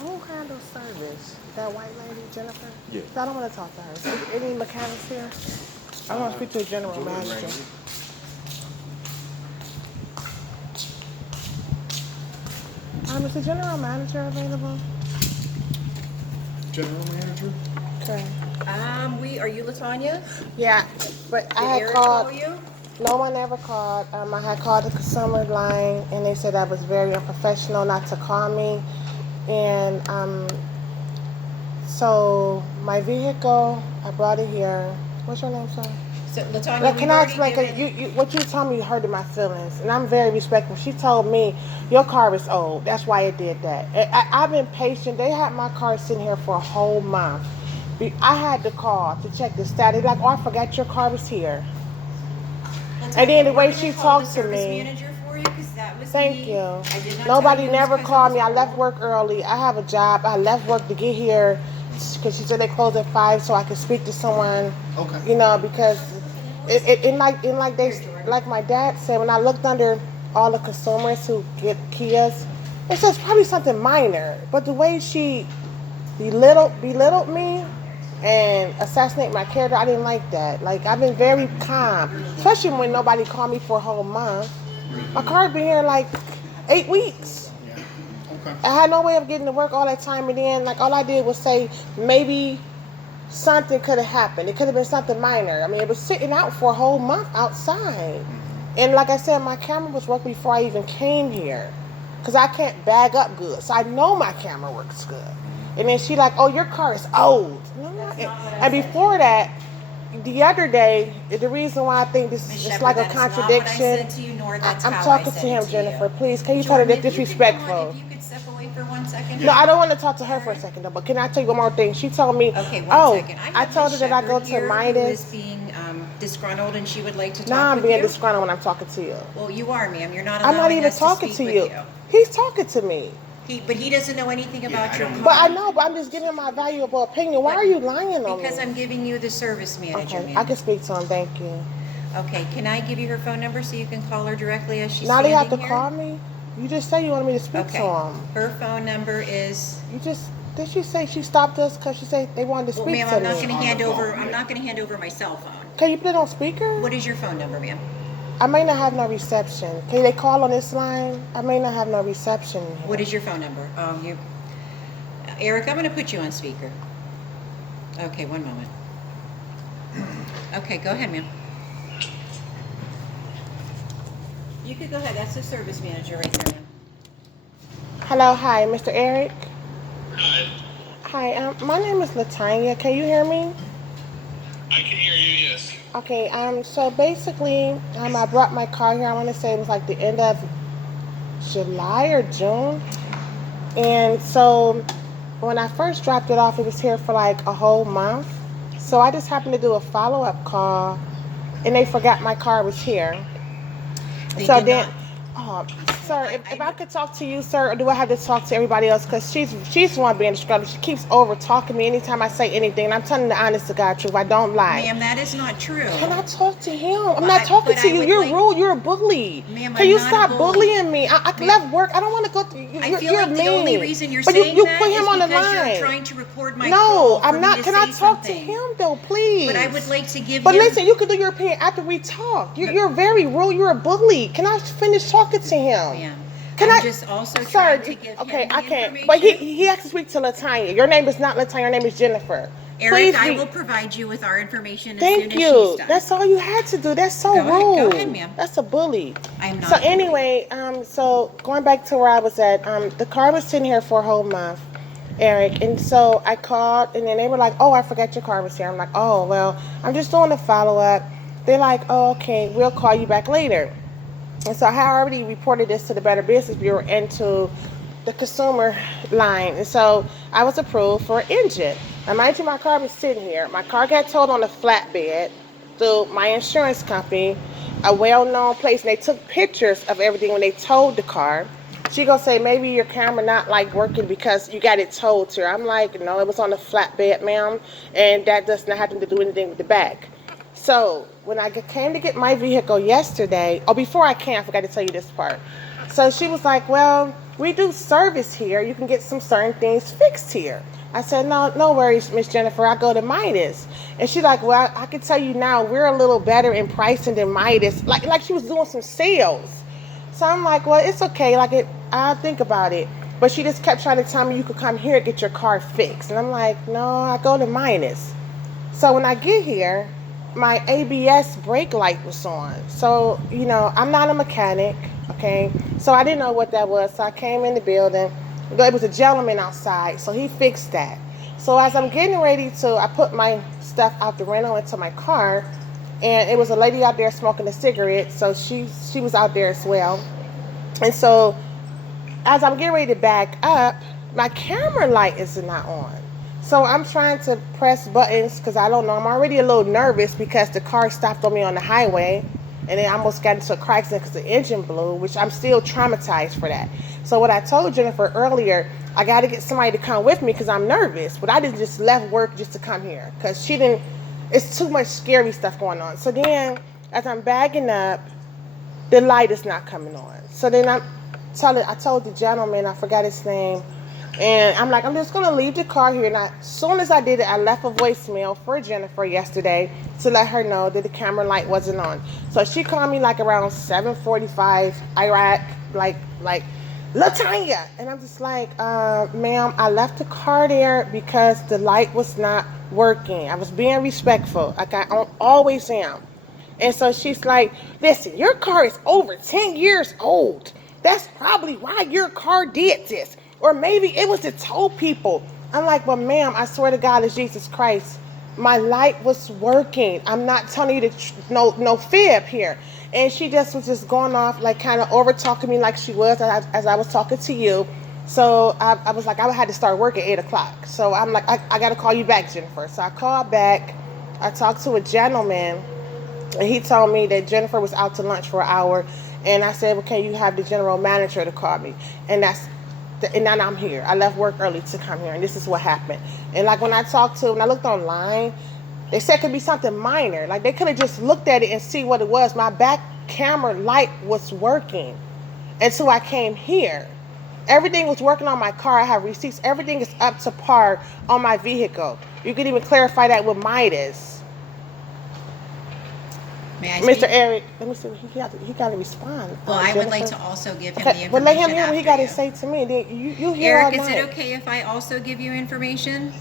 who handles service? That white lady, Jennifer? Yeah. I don't want to talk to her. Is any mechanics here? I want to speak to a general manager. Is the general manager available? General manager? Okay. Are you Latanya? Yeah, but Did I had Eric called. call you? No one ever called. I had called the consumer line, and they said that was very unprofessional not to call me. And so my vehicle, I brought it here. What's your name, sir? So Latanya, Like, we've can I already explain? given. Cause what you told me hurted my feelings, and I'm very respectful. She told me your car is old. That's why it did that. I've been patient. They had my car sitting here for a whole month. I had to call to check the status. Like, oh, I forgot your car was here. Latanya, And then the we're way gonna she call the talked to service me. manager for you because that was Thank me. you. I did not Nobody tell you never it was called me. I old. left work early. I have a job. I left work to get here because she said they closed at 5, so I could speak to someone. Okay. You know, because like my dad said, when I looked under all the consumers who get Kias, it says probably something minor. But the way she belittled me and assassinate my character, I didn't like that. Like, I've been very calm, especially when nobody called me for a whole month. My car been here like 8 weeks. Yeah. Okay. I had no way of getting to work all that time, and then like all I did was say maybe something could have happened. It could have been something minor. I mean, it was sitting out for a whole month outside. And like I said, my camera was working before I even came here. Because I can't bag up good. So I know my camera works good. And then she like, oh, your car is old. No, no. And before that, the other day, the reason why I think this Ms. is Shepherd, like a that is not what I contradiction. said to you, nor that's I'm how talking I to said him, it to Jennifer. you. Please, can you tell her Jordan, that if you could disrespectful? if you could step away for 1 second. No, I don't want to talk to her for a second though. But can I tell you one more thing? She told me, Okay, oh, one second. I told her that I go to Who Midas. is being disgruntled and she would like to talk Now I'm with being you? disgruntled when I'm talking to you. Well, you are, ma'am. You're not I'm allowing not even us talking to to speak you. with you. He's talking to me. But he doesn't know anything about your car. But I know, but I'm just giving him my valuable opinion. Why are you lying on me? Because I'm giving you the service manager, Okay, ma'am. I can speak to him. Thank you. Okay, can I give you her phone number so you can call her directly as she's Now they standing have to here? call me. You just say you wanted me to speak Okay. to him. Her phone number is. Did she say she stopped us because she said they wanted to Well, speak ma'am, to I'm not me? going to hand over. I'm not going to hand over my cell phone. Can you put it on speaker? What is your phone number, ma'am? I may not have no reception. Can they call on this line? I may not have no reception. Here. What is your phone number? Eric, I'm going to put you on speaker. Okay, one moment. Okay, go ahead, ma'am. You could go ahead. That's the service manager right there, ma'am. Hello, hi, Mr. Eric. Hi, Hi, my name is Latanya. Can you hear me? I can hear you, yes. Okay, so basically, I brought my car here. I want to say it was like the end of July or June. And so when I first dropped it off, it was here for like a whole month. So I just happened to do a follow-up call, and they forgot my car was here. They So did then, not. sir, if I could talk to you, sir, or do I have to talk to everybody else? Because she's the one being disgruntled. She keeps over talking me anytime I say anything. And I'm telling the honest to God truth. I don't lie. Ma'am, that is not true. Can I talk to him? I'm Well, not talking to you. You're like, rude. You're a bully. Ma'am, Can I'm you not stop a bully. bullying me? I left work. I don't want to go through. I feel you're like mean. the only reason you're but saying you that put is him on the because line. you're trying to record my No, call. I'm not. Can I talk to something. him though, please? But I would like to give But him. listen, you can do your opinion after we talk. You're very rude. You're a bully. Can I finish talking to him? Ma'am, Can I'm I just also Sir, trying to give okay, him the I can't. information. But he has to speak to Latanya. Your name is not Latanya. Your name is Jennifer. Eric, Please I will provide you with our information as soon Thank as she's you. done. That's all you had to do. That's so Go ahead. rude. Go ahead, ma'am. That's a bully. I'm not So a bully. anyway, so going back to where I was at, the car was sitting here for a whole month, Eric, and so I called, and then they were like, "Oh, I forgot your car was here." I'm like, "Oh, well, I'm just doing a follow up." They're like, "Oh, okay, we'll call you back later." And so I had already reported this to the Better Business Bureau and to the consumer line. And so I was approved for an engine. Now, mind you, my car was sitting here. My car got towed on a flatbed through my insurance company, a well-known place. And they took pictures of everything when they towed the car. She gonna say, maybe your camera not like working because you got it towed to her. I'm like, no, it was on a flatbed, ma'am. And that does not have to do anything with the back. So when I came to get my vehicle yesterday, before I came, I forgot to tell you this part. So she was like, well, we do service here. You can get some certain things fixed here. I said, no worries, Miss Jennifer. I go to Midas. And she's like, well, I can tell you now, we're a little better in pricing than Midas. Like she was doing some sales. So I'm like, well, it's okay. I'll think about it. But she just kept trying to tell me you could come here and get your car fixed. And I'm like, no, I go to Midas. So when I get here, my ABS brake light was on. So, I'm not a mechanic, okay? So I didn't know what that was. So I came in the building. It was a gentleman outside, so he fixed that. So as I'm getting ready I put my stuff out the rental into my car, and it was a lady out there smoking a cigarette, so she was out there as well. And so as I'm getting ready to back up, my camera light is not on. So I'm trying to press buttons because I don't know. I'm already a little nervous because the car stopped on me on the highway, and then I almost got into a car accident because the engine blew, which I'm still traumatized for that. So what I told Jennifer earlier, I got to get somebody to come with me because I'm nervous. But I just left work just to come here because it's too much scary stuff going on. So then as I'm backing up, the light is not coming on. So then I told the gentleman, I forgot his name, and I'm like, I'm just going to leave the car here. And as soon as I did it, I left a voicemail for Jennifer yesterday to let her know that the camera light wasn't on. So she called me like around 7:45 Iraq, like LaTanya. And I'm just like, ma'am, I left the car there because the light was not working. I was being respectful, like I always am. And so she's like, listen, your car is over 10 years old. That's probably why your car did this. Or maybe it was the tow people. I'm like, well, ma'am, I swear to God, it's Jesus Christ. My light was working. I'm not telling you no fib here. And she just was just going off, like kind of over talking me like she was as I was talking to you. So I was like, I had to start work at 8 o'clock. So I'm like, I got to call you back, Jennifer. So I called back. I talked to a gentleman, and he told me that Jennifer was out to lunch for an hour. And I said, well, can you have the general manager to call me? And now I'm here. I left work early to come here, and this is what happened. And like when I looked online, they said it could be something minor. Like they could have just looked at it and see what it was. My back camera light was working until I came here. Everything was working on my car. I have receipts. Everything is up to par on my vehicle. You could even clarify that with Midas. May I Mr. speak? Eric, let me see. He got to respond. Well, I would like Jennifer. to also give him the Okay, information. well, let him hear what he got after to say to me. Then you hear Eric, all is night. it okay if I also give you information?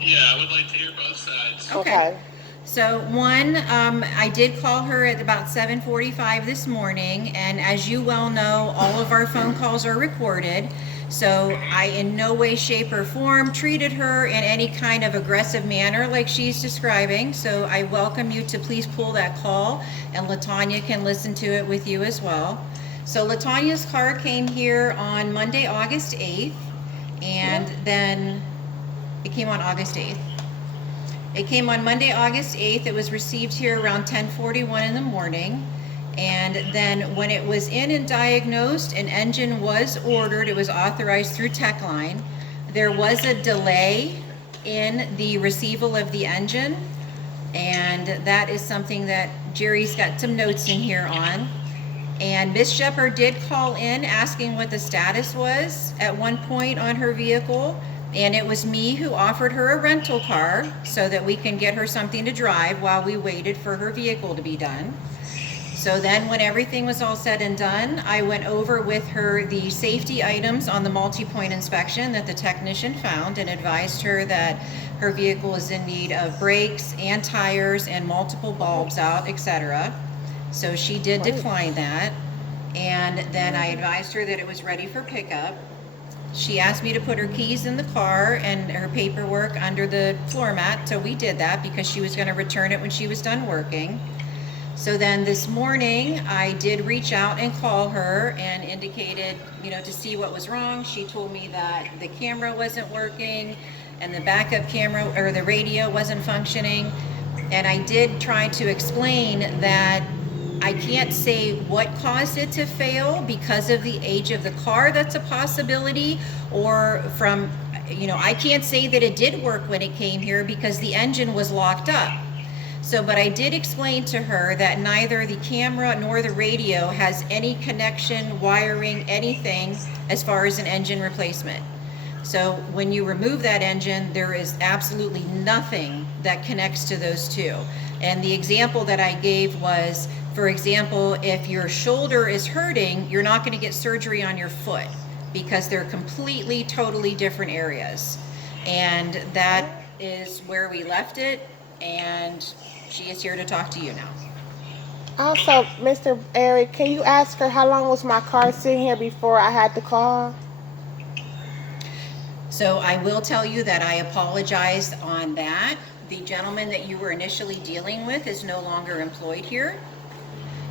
Yeah, I would like to hear both sides. Okay. So one, I did call her at about 7:45 this morning, and as you well know, all of our phone calls are recorded. So I in no way, shape, or form treated her in any kind of aggressive manner like she's describing. So I welcome you to please pull that call, and LaTanya can listen to it with you as well. So LaTanya's car came here on Monday, August 8th, and then it came on August 8th. It came on Monday, August 8th. It was received here around 10:41 in the morning. And then when it was in and diagnosed, an engine was ordered. It was authorized through TechLine. There was a delay in the receival of the engine. And that is something that Jerry's got some notes in here on. And Miss Shepard did call in asking what the status was at one point on her vehicle. And it was me who offered her a rental car so that we can get her something to drive while we waited for her vehicle to be done. So then when everything was all said and done, I went over with her the safety items on the multi-point inspection that the technician found and advised her that her vehicle is in need of brakes and tires and multiple bulbs out, etc. So she did decline that. And then I advised her that it was ready for pickup. She asked me to put her keys in the car and her paperwork under the floor mat, so we did that because she was going to return it when she was done working. So then this morning, I did reach out and call her and indicated, to see what was wrong. She told me that the camera wasn't working and the backup camera or the radio wasn't functioning. And I did try to explain that I can't say what caused it to fail because of the age of the car. That's a possibility. Or from, I can't say that it did work when it came here because the engine was locked up. So, but I did explain to her that neither the camera nor the radio has any connection, wiring, anything as far as an engine replacement. So when you remove that engine, there is absolutely nothing that connects to those two. And the example that I gave was, for example, if your shoulder is hurting, you're not going to get surgery on your foot because they're completely, totally different areas. And that is where we left it. And she is here to talk to you now. Also, Mr. Eric, can you ask her how long was my car sitting here before I had to call? So I will tell you that I apologized on that. The gentleman that you were initially dealing with is no longer employed here.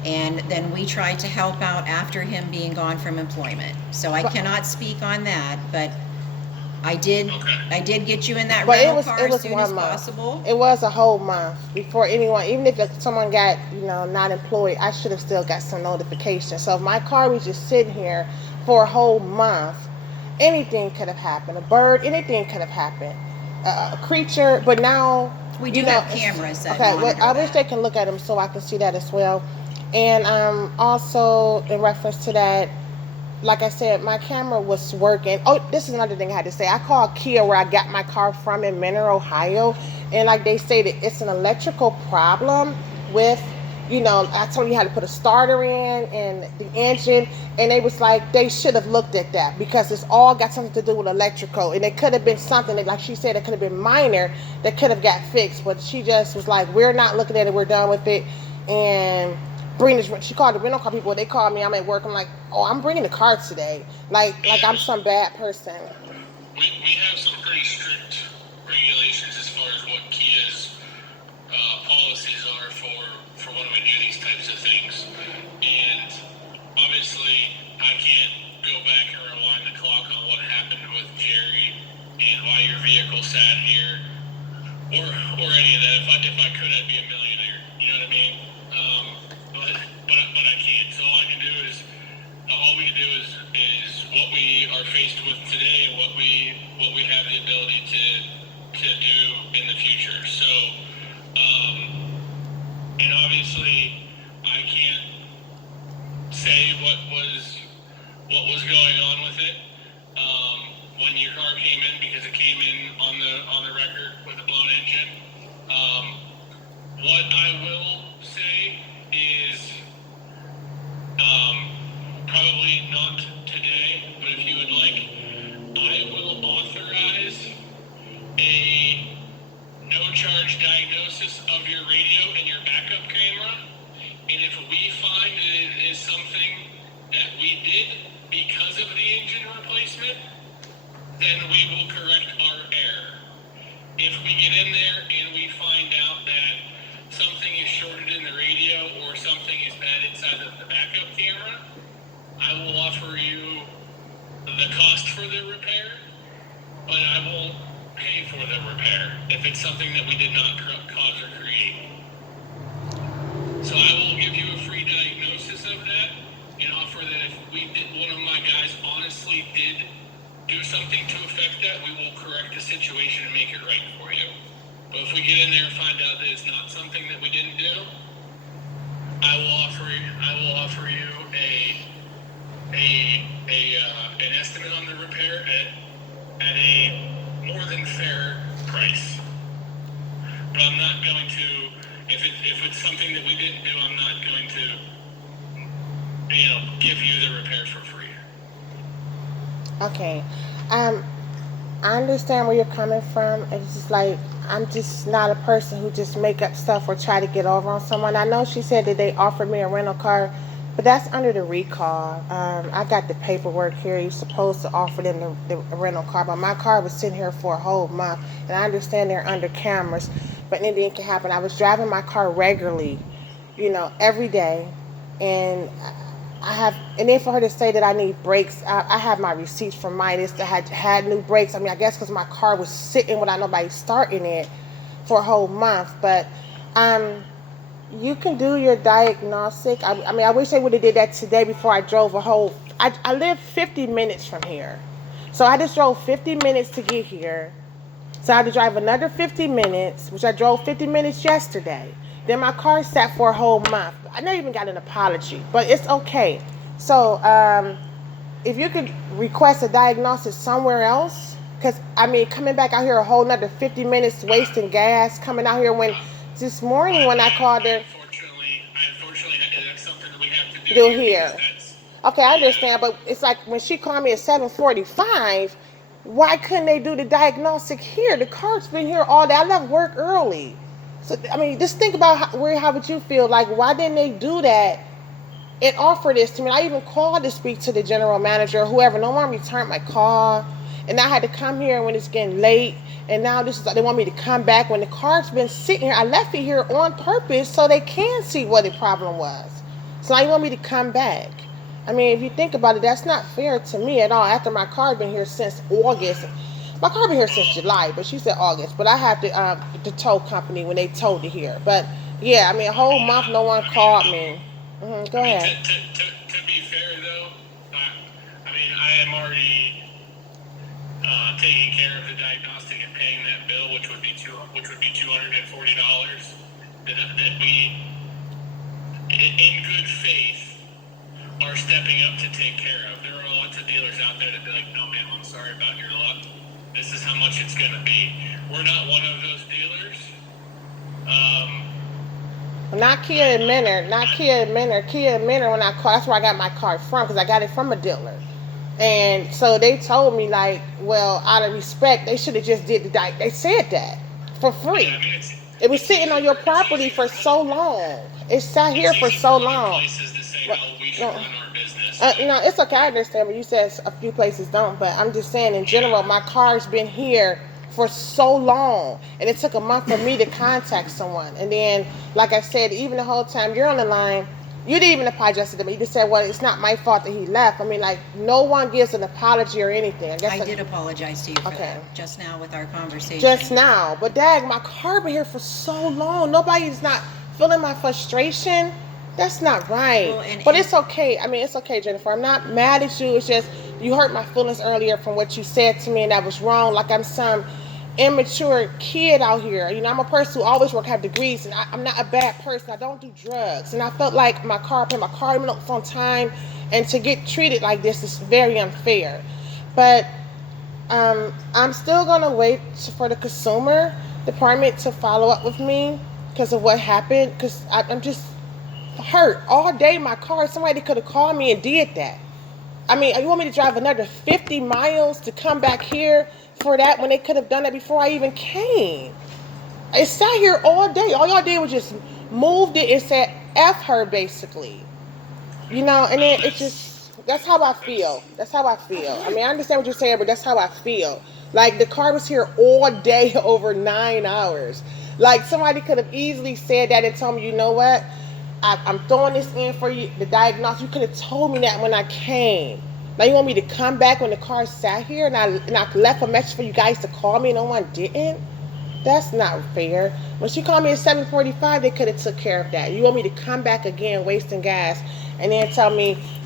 And then we tried to help out after him being gone from employment. So I cannot speak on that, but I did get you in that But rental car it as was soon 1 as month. possible. It was a whole month before anyone, even if someone got, not employed, I should have still got some notification. So if my car was just sitting here for a whole month, anything could have happened. A bird, anything could have happened. A creature, but now We do have cameras that okay, monitor I wish that. they can look at them so I can see that as well. And also in reference to that, like I said, my camera was working. Oh, this is another thing I had to say. I called Kia where I got my car from in Menor, Ohio, and like they stated, it's an electrical problem with, I told you how to put a starter in and the engine, and they was like, they should have looked at that because it's all got something to do with electrical, and it could have been something that, like she said, it could have been minor that could have got fixed, but she just was like, we're not looking at it, we're done with it, and she called the rental car people. They called me. I'm at work. I'm like, oh, I'm bringing the car today. Like I'm some bad person. We have some pretty strict regulations as far as what Kia's policies are for when we do these types of things. And obviously, I can't go back and rewind the clock on what happened with Jerry and why your vehicle sat here or any of that. If I could, I'd be a millionaire. You know what I mean? But I can't. So all we can do is what we are faced with today and what we have the ability to do in the future. So, and obviously I can't say what was going on with it when your car came in, because it came in on the record with a blown engine. What I will say is probably not today, but if you would like, I will authorize a no-charge diagnosis of your radio and your backup camera, and if we find that it is something that we did because of the engine replacement, then we will correct our error. If we get in there and we find out that something is shorted in the radio or something is bad inside of the backup camera, I will offer you the cost for the repair, but I won't pay for the repair if it's something that we did not cause or create. So I will give you a free diagnosis of that and offer that if one of my guys honestly did do something to affect that, we will correct the situation and make it right for you. But if we get in there and find out that it's not something that we didn't do, I will offer you an estimate on the repair at a more than fair price. But I'm not going to, if it's something that we didn't do, I'm not going to, give you the repair for free. Okay. I understand where you're coming from. It's just like, I'm just not a person who just make up stuff or try to get over on someone. I know she said that they offered me a rental car, but that's under the recall. I got the paperwork here. You're supposed to offer them the rental car, but my car was sitting here for a whole month, and I understand they're under cameras, but anything can happen. I was driving my car regularly, every day, and and then for her to say that I need brakes, I have my receipts from Midas that had new brakes. I mean, I guess because my car was sitting without nobody starting it for a whole month. But you can do your diagnostic. I mean, I wish they would have did that today before I drove I live 50 minutes from here. So I just drove 50 minutes to get here. So I had to drive another 50 minutes, which I drove 50 minutes yesterday. Then my car sat for a whole month. I never even got an apology, but it's okay. So if you could request a diagnosis somewhere else, because I mean, coming back out here a whole nother 50 minutes wasting gas, coming out here when this morning when I called her. Unfortunately, that's something that we have to Do do here. here. Okay, I understand, but it's like when she called me at 7:45, why couldn't they do the diagnostic here? The car's been here all day. I left work early. So, I mean, just think about how would you feel? Like, why didn't they do that and offer this to me? I even called to speak to the general manager or whoever. No one returned my call. And I had to come here when it's getting late. And now this is they want me to come back when the car's been sitting here. I left it here on purpose so they can see what the problem was. So now you want me to come back. I mean, if you think about it, that's not fair to me at all. After my car been here since August. My car been here since July, but she said August. But I have the tow company when they towed it here. But yeah, I mean, a whole month no one called me. Go ahead. To be fair, though, I mean, I am already taking care of the diagnostic and paying that bill, which would be $240. That we, in good faith, are stepping up to take care of. There are lots of dealers out there that be like, no, man, I'm sorry about your luck. This is how much it's going to be. We're not one of those dealers. Not Kia and Menor. Not Kia and Menor. Kia and Menor, when I called, that's where I got my car from, because I got it from a dealer. And so they told me, like, well, out of respect, they should have just did they said that for free. Yeah, I mean, it was sitting on your property for so long. It sat here for so long. No, it's okay. I understand, but you said a few places don't. But I'm just saying, in general, my car's been here for so long, and it took a month for me to contact someone. And then, like I said, even the whole time you're on the line, you didn't even apologize to them. You just said, well, it's not my fault that he left. I mean, like, no one gives an apology or anything. I did apologize to you for okay. that just now with our conversation. Just now. But, Dag, my car been here for so long. Nobody's not feeling my frustration. That's not right. Well, but it's okay. I mean, it's okay, Jennifer. I'm not mad at you. It's just you hurt my feelings earlier from what you said to me, and that was wrong. Like I'm some immature kid out here. You know, I'm a person who always have degrees, and I'm not a bad person. I don't do drugs. And I felt like my car notes on time, and to get treated like this is very unfair. But I'm still going to wait for the consumer department to follow up with me because of what happened, because I'm just hurt all day. My car, somebody could have called me and did that. I mean, you want me to drive another 50 miles to come back here for that when they could have done that before I even came? It sat here all day. All y'all did was just moved it and said F her, basically. You know, and then it's just, that's how I feel. That's how I feel. I mean, I understand what you're saying, but that's how I feel. Like, the car was here all day over 9 hours. Like, somebody could have easily said that and told me, you know what? I'm throwing this in for you, the diagnosis. You could have told me that when I came. Now you want me to come back when the car sat here and I left a message for you guys to call me and no one didn't? That's not fair. When she called me at 7:45, they could have took care of that. You want me to come back again, wasting gas, and then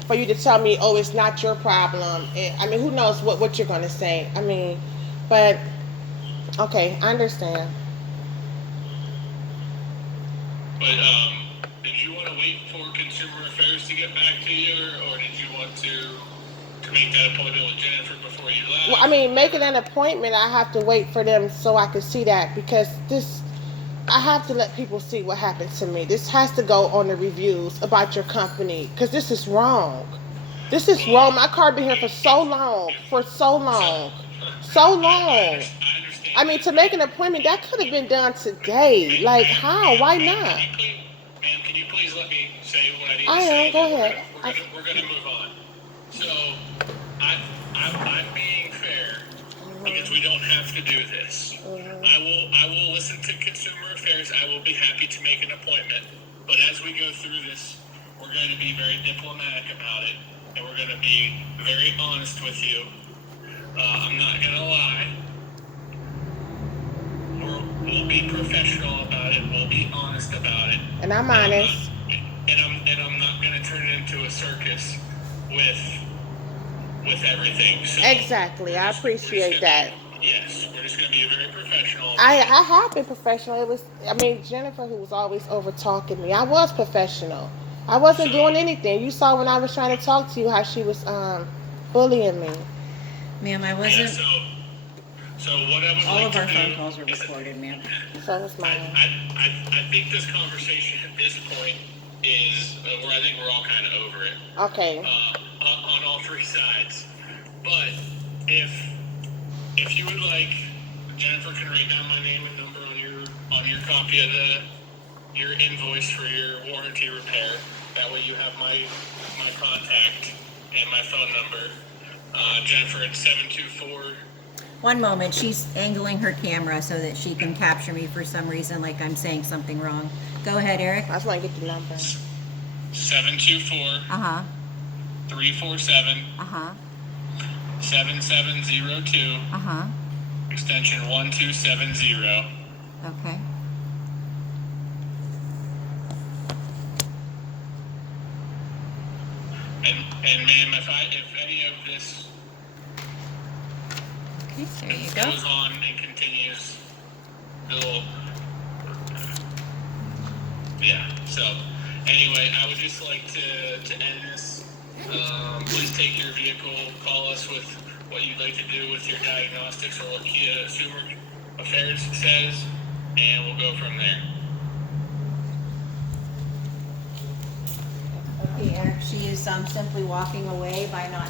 for you to tell me, oh, it's not your problem. I mean, who knows what you're going to say. I mean, but, okay, I understand. But, did you want to wait for Consumer Affairs to get back to you, or did you want to make that appointment with Jennifer before you left? Well, I mean, making an appointment, I have to wait for them so I can see that, because I have to let people see what happened to me. This has to go on the reviews about your company, because this is wrong. This is wrong. My car been here for so long. I mean, to make an appointment, that could have been done today. Like, how? Why not? Ma'am, can you please let me say what I need to say? I am. Go ahead. We're going to move on. So, I'm being fair because we don't have to do this. I will listen to Consumer Affairs. I will be happy to make an appointment. But as we go through this, we're going to be very diplomatic about it, and we're going to be very honest with you. I'm not going to lie. We'll be professional about it. We'll be honest about it. And I'm honest. And I'm not going to turn it into a circus with everything. So exactly. I appreciate that. Yes, we're just going to be very professional. I have been professional. It was, I mean, Jennifer who was always over talking me. I was professional. I wasn't doing anything. You saw when I was trying to talk to you how she was bullying me. Ma'am, I Yeah, wasn't. so what I would All like of to our do phone calls are is- recorded, ma'am. So was mine. I think this conversation at this point is, where I think we're all kind of over it. Okay. On all three sides. But if you would like, Jennifer can write down my name and number on your copy of your invoice for your warranty repair. That way you have my contact and my phone number. Jennifer at 724. One moment, she's angling her camera so that she can capture me for some reason, like I'm saying something wrong. Go ahead, Eric. I just want to get the number. 724 Uh-huh. 347 Uh-huh. 7702 Uh-huh. extension 1270. Okay. And ma'am, if any of this Okay, there you go. goes on and continues, yeah. So anyway, I would just like to end this. Please take your vehicle, call us with what you'd like to do with your diagnostics or what Consumer Affairs says, and we'll go from there. Okay, Eric, she is simply walking away by not